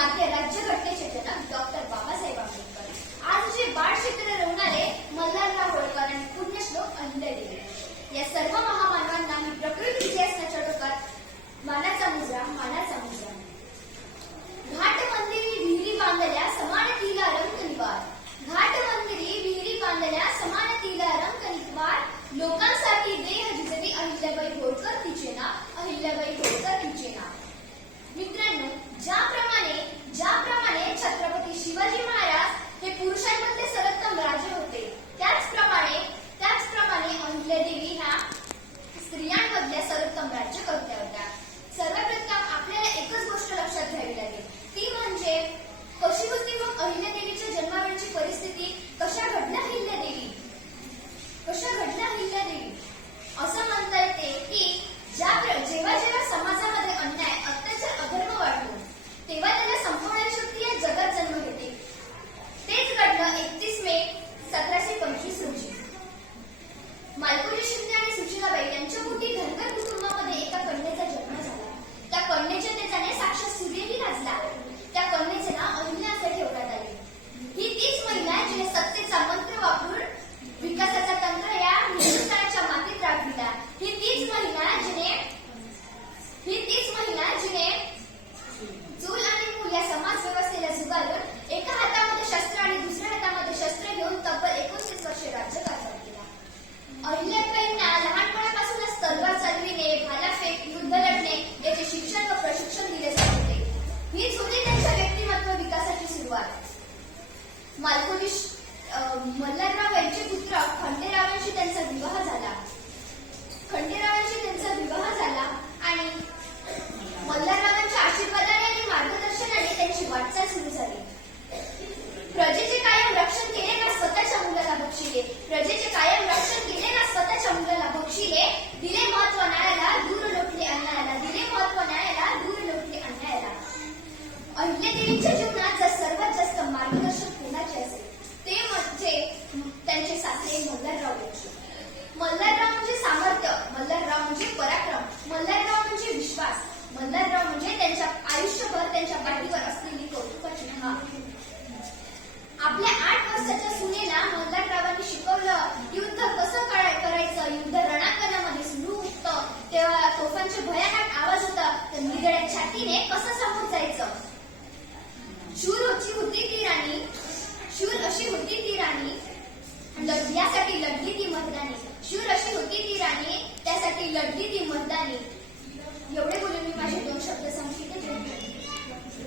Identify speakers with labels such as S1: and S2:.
S1: भारतीय राज्यघटनेचे जनक डॉक्टर बाबासाहेब आंबेडकर. आजचे बाळ क्षेत्र रवणारे मल्हारराव होळकर आणि पुण्यश्लोक अंधे या सर्व महामानवांना मी प्रकृती इतिहासाच्या डोक्यात मानाचा मुजरा मानाचा मुजरा. घाट मंदिरी विहिरी बांधल्या समान तिला रंग निवार. घाट मंदिरी विहिरी बांधल्या समान तिला रंग निवार. लोकांसाठी देह जिजली अहिल्याबाई होळकर तिचे नाव अहिल्याबाई होळकर. Malkolaşımdan como म्हणजे पराक्रम. मल्हारराव म्हणजे विश्वास. मल्हारराव म्हणजे त्यांच्या आयुष्यभर त्यांच्या पाठीवर असलेली कौतुकाची हा आपल्या आठ वर्षाच्या सुनेला मल्हाररावांनी शिकवलं युद्ध कसं करायचं? युद्ध रणांगणामध्ये सुरू होतं तेव्हा तोफांचे भयानक आवाज होता. तर निधड्या छातीने कसं समोर जायचं? शूर अशी होती ती राणी. शूर अशी होती ती राणी. यासाठी लढली ती मतदानी शूर अशी study.